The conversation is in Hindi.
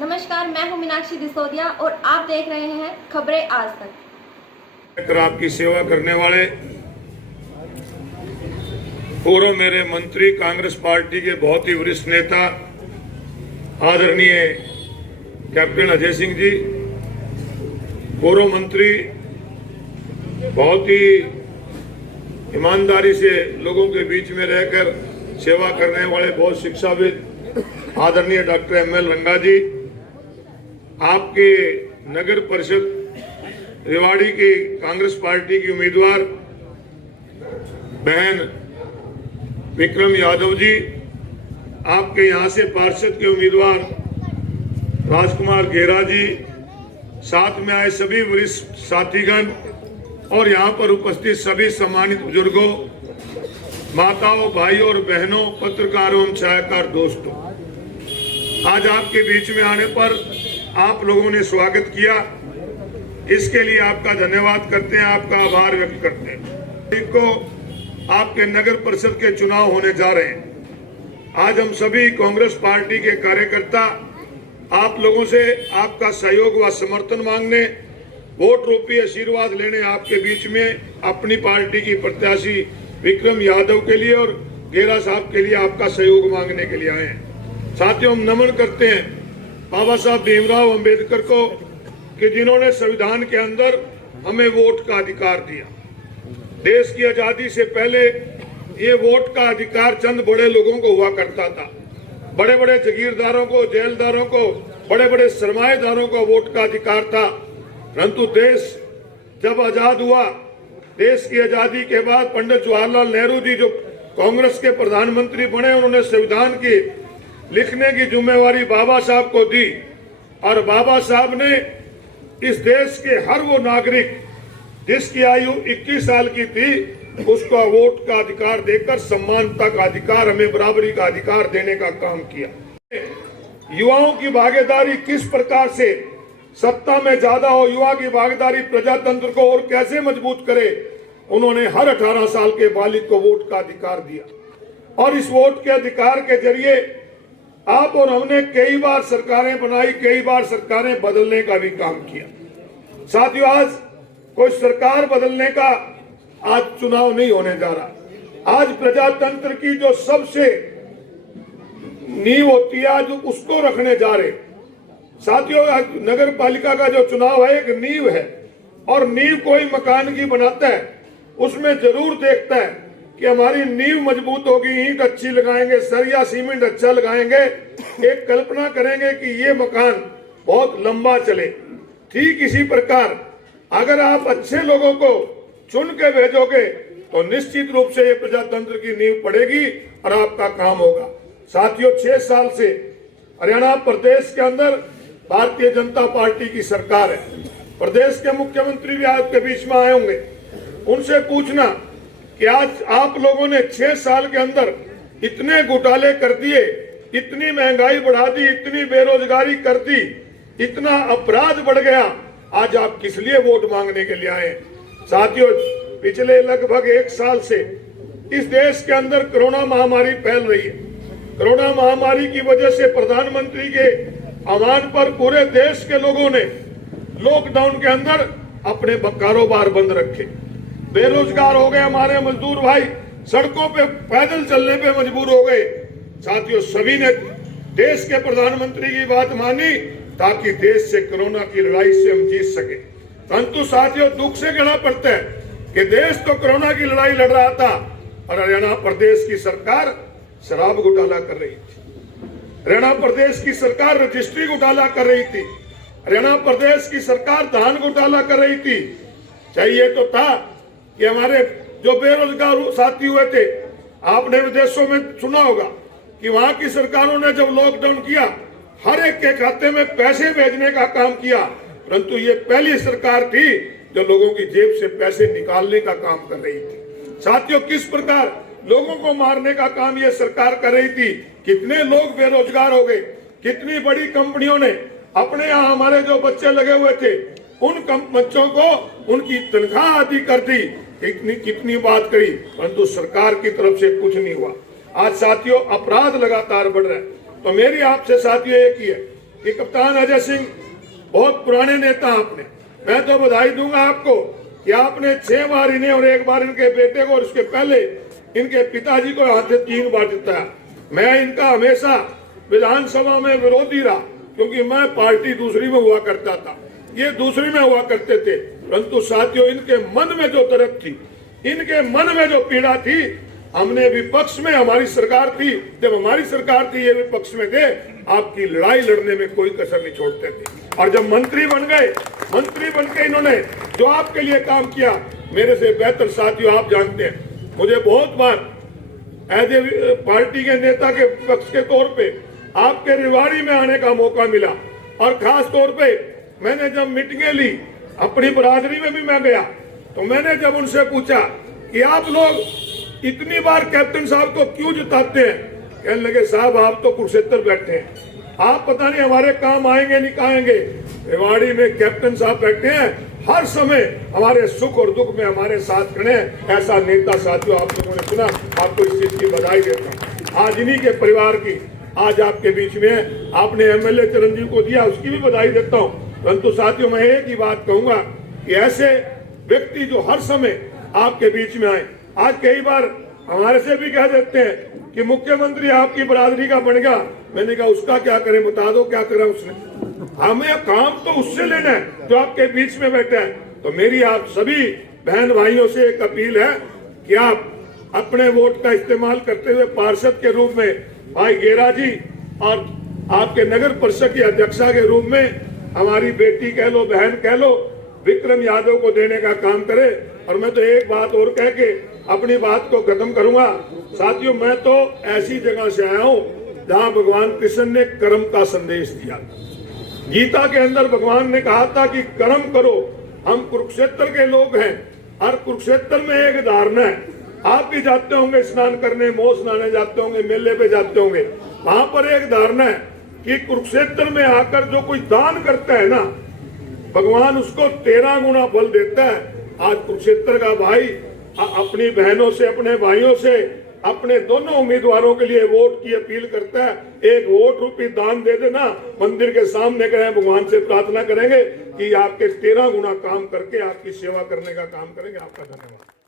नमस्कार, मैं हूं मीनाक्षी दिसोदिया और आप देख रहे हैं खबरें आज तक। आपकी सेवा करने वाले पूर्व मेरे मंत्री, कांग्रेस पार्टी के बहुत ही वरिष्ठ नेता आदरणीय कैप्टन अजय सिंह जी, पूर्व मंत्री, बहुत ही ईमानदारी से लोगों के बीच में रहकर सेवा करने वाले बहुत शिक्षाविद आदरणीय डॉक्टर एम.एल. रंगा जी, आपके नगर परिषद रेवाड़ी की कांग्रेस पार्टी की उम्मीदवार बहन विक्रम यादव जी, आपके यहां से पार्षद के उम्मीदवार राजकुमार घेरा जी, साथ में आए सभी वरिष्ठ साथीगण और यहां पर उपस्थित सभी सम्मानित बुजुर्गों, माताओं, भाइयों और बहनों, पत्रकारों एवं छायाकार दोस्तों, आज आपके बीच में आने पर आप लोगों ने स्वागत किया, इसके लिए आपका धन्यवाद करते हैं, आपका आभार व्यक्त करते हैं। को आपके नगर परिषद के चुनाव होने जा रहे हैं। आज हम सभी कांग्रेस पार्टी के कार्यकर्ता आप लोगों से आपका सहयोग व समर्थन मांगने, वोट रूपी आशीर्वाद लेने आपके बीच में अपनी पार्टी की प्रत्याशी विक्रम यादव के लिए और घेरा साहब के लिए आपका सहयोग मांगने के लिए आए हैं। साथियों, हम नमन करते हैं बाबा साहब भीमराव अंबेडकर को कि जिन्होंने संविधान के अंदर हमें वोट का अधिकार दिया। देश की आजादी से पहले ये वोट का अधिकार चंद बड़े लोगों को हुआ करता था। बड़े बड़े जागीरदारों को, जेलदारों को, बड़े बड़े सरमाएदारों को वोट का अधिकार था। परंतु देश जब आजाद हुआ, देश की आजादी के बाद पंडित जवाहरलाल नेहरू जी जो कांग्रेस के प्रधानमंत्री बने, उन्होंने संविधान की लिखने की जिम्मेवारी बाबा साहब को दी और बाबा साहब ने इस देश के हर वो नागरिक जिसकी आयु 21 साल की थी, उसको वोट का अधिकार देकर समानता का अधिकार, हमें बराबरी का अधिकार देने का काम किया। युवाओं की भागीदारी किस प्रकार से सत्ता में ज्यादा हो, युवा की भागीदारी प्रजातंत्र को और कैसे मजबूत करे, उन्होंने हर 18 साल के बालिग को वोट का अधिकार दिया और इस वोट के अधिकार के जरिए आप और हमने कई बार सरकारें बनाई, कई बार सरकारें बदलने का भी काम किया। साथियों, आज कोई सरकार बदलने का आज चुनाव नहीं होने जा रहा। आज प्रजातंत्र की जो सबसे नींव होती है, आज उसको रखने जा रहे। साथियों, नगर पालिका का जो चुनाव है एक नींव है और नींव कोई मकान की बनाता है, उसमें जरूर देखता है कि हमारी नींव मजबूत होगी, ईंट अच्छी लगाएंगे, सरिया सीमेंट अच्छा लगाएंगे, एक कल्पना करेंगे कि ये मकान बहुत लंबा चले। ठीक इसी प्रकार अगर आप अच्छे लोगों को चुन के भेजोगे तो निश्चित रूप से ये प्रजातंत्र की नींव पड़ेगी और आपका काम होगा। साथियों, 6 साल से हरियाणा प्रदेश के अंदर भारतीय जनता पार्टी की सरकार है। प्रदेश के मुख्यमंत्री भी आपके बीच में आए होंगे, उनसे पूछना कि आज आप लोगों ने 6 साल के अंदर इतने घोटाले कर दिए, इतनी महंगाई बढ़ा दी, इतनी बेरोजगारी कर दी, इतना अपराध बढ़ गया, आज आप किस लिए वोट मांगने के लिए आए? साथियों, पिछले लगभग 1 साल से इस देश के अंदर कोरोना महामारी फैल रही है। कोरोना महामारी की वजह से प्रधानमंत्री के आह्वान पर पूरे देश के लोगों ने लॉकडाउन के अंदर अपने कारोबार बंद रखे। बेरोजगार हो गए हमारे मजदूर भाई, सड़कों पे पैदल चलने पे मजबूर हो गए। साथियों, सभी ने देश के प्रधानमंत्री की बात मानी ताकि देश से कोरोना की लड़ाई से हम जीत सके। परंतु साथियों, दुख से कहना पड़ता है कि देश तो कोरोना की लड़ाई लड़ रहा था और हरियाणा प्रदेश की सरकार शराब घोटाला कर रही थी। हरियाणा प्रदेश की सरकार रजिस्ट्री घोटाला कर रही थी। हरियाणा प्रदेश की सरकार धान घोटाला कर रही थी। चाहिए तो था कि हमारे जो बेरोजगार साथी हुए थे, आपने विदेशों में सुना होगा कि वहां की सरकारों ने जब लॉकडाउन किया, हर एक के खाते में पैसे भेजने का काम किया, परंतु ये पहली सरकार थी जो लोगों की जेब से पैसे निकालने का काम कर रही थी। साथियों, किस प्रकार लोगों को मारने का काम ये सरकार कर रही थी। कितने लोग बेरोजगार हो गए, कितनी बड़ी कंपनियों ने अपने यहाँ हमारे जो बच्चे लगे हुए थे, उन बच्चों को उनकी तनख्वाह आदि कर दी, कितनी बात करी, परंतु सरकार की तरफ से कुछ नहीं हुआ। आज साथियों अपराध लगातार बढ़ रहा है, तो मेरी आपसे साथियों एक ही है कि कप्तान अजय सिंह बहुत पुराने नेता आपने, मैं तो बधाई दूंगा आपको कि आपने 6 बार इन्हें और 1 बार इनके बेटे को और उसके पहले इनके पिताजी को हाथ से 3 बार जिताया। मैं इनका हमेशा विधानसभा में विरोधी रहा, क्योंकि मैं पार्टी दूसरी में हुआ करता था, ये दूसरी में हुआ करते थे। परंतु साथियों, इनके मन में जो दर्द थी, इनके मन में जो पीड़ा थी, हमने विपक्ष में, हमारी सरकार थी, जब हमारी सरकार थी ये विपक्ष में थे, आपकी लड़ाई लड़ने में कोई कसर नहीं छोड़ते थे। और जब मंत्री बन गए, मंत्री बनकर इन्होंने जो आपके लिए काम किया, मेरे से बेहतर साथियों आप जानते हैं, मुझे बहुत बार एज ए पार्टी के नेता के पक्ष के तौर पे आपके रेवाड़ी में आने का मौका मिला। और खास तौर पे मैंने जब मीटिंगें ली, अपनी बरादरी में भी मैं गया, तो मैंने जब उनसे पूछा कि आप लोग इतनी बार कैप्टन साहब को क्यों जिताते हैं, कहने लगे साहब आप तो कुरुक्षेत्र बैठे हैं, आप पता नहीं हमारे काम आएंगे नहीं आएंगे। रेवाड़ी में कैप्टन साहब बैठे हैं, हर समय हमारे सुख और दुख में हमारे साथ खड़े हैं। ऐसा नेता साथियों आप लोगों ने सुना, आपको इस चीज की बधाई देता हूँ। आज इन्हीं के परिवार की आज आपके बीच में है, आपने एमएलए चिरंजीव को दिया, उसकी भी बधाई देता हूँ। परंतु साथियों मैं एक ही बात कहूंगा कि ऐसे व्यक्ति जो हर समय आपके बीच में आए, आज कई बार हमारे से भी कह देते हैं कि मुख्यमंत्री आपकी बरादरी का बन गया। मैंने कहा उसका क्या करें, बता दो क्या करा उसने, हमें काम तो उससे लेना है जो आपके बीच में बैठा है। तो मेरी आप सभी बहन भाइयों से एक अपील है कि आप अपने वोट का इस्तेमाल करते हुए पार्षद के रूप में भाई गेरा जी और आपके नगर परिषद की अध्यक्षा के रूप में हमारी बेटी कह लो, बहन कह लो, विक्रम यादव को देने का काम करें। और मैं तो एक बात और कह के अपनी बात को खत्म करूंगा। साथियों मैं तो ऐसी जगह से आया हूं जहां भगवान कृष्ण ने कर्म का संदेश दिया। गीता के अंदर भगवान ने कहा था कि कर्म करो। हम कुरुक्षेत्र के लोग हैं और कुरुक्षेत्र में एक धारणा है, आप भी जाते होंगे स्नान करने, मोह स्नाने जाते होंगे, मेले पे जाते होंगे, वहां पर एक धारणा है कि कुरुक्षेत्र में आकर जो कोई दान करता है ना, भगवान उसको 13 गुना फल देता है। आज कुरुक्षेत्र का भाई अपनी बहनों से, अपने भाइयों से, अपने दोनों उम्मीदवारों के लिए वोट की अपील करता है। एक वोट रूपी दान दे देना, मंदिर के सामने करें, भगवान से प्रार्थना करेंगे कि आपके 13 गुना काम करके आपकी सेवा करने का काम करेंगे। आपका धन्यवाद।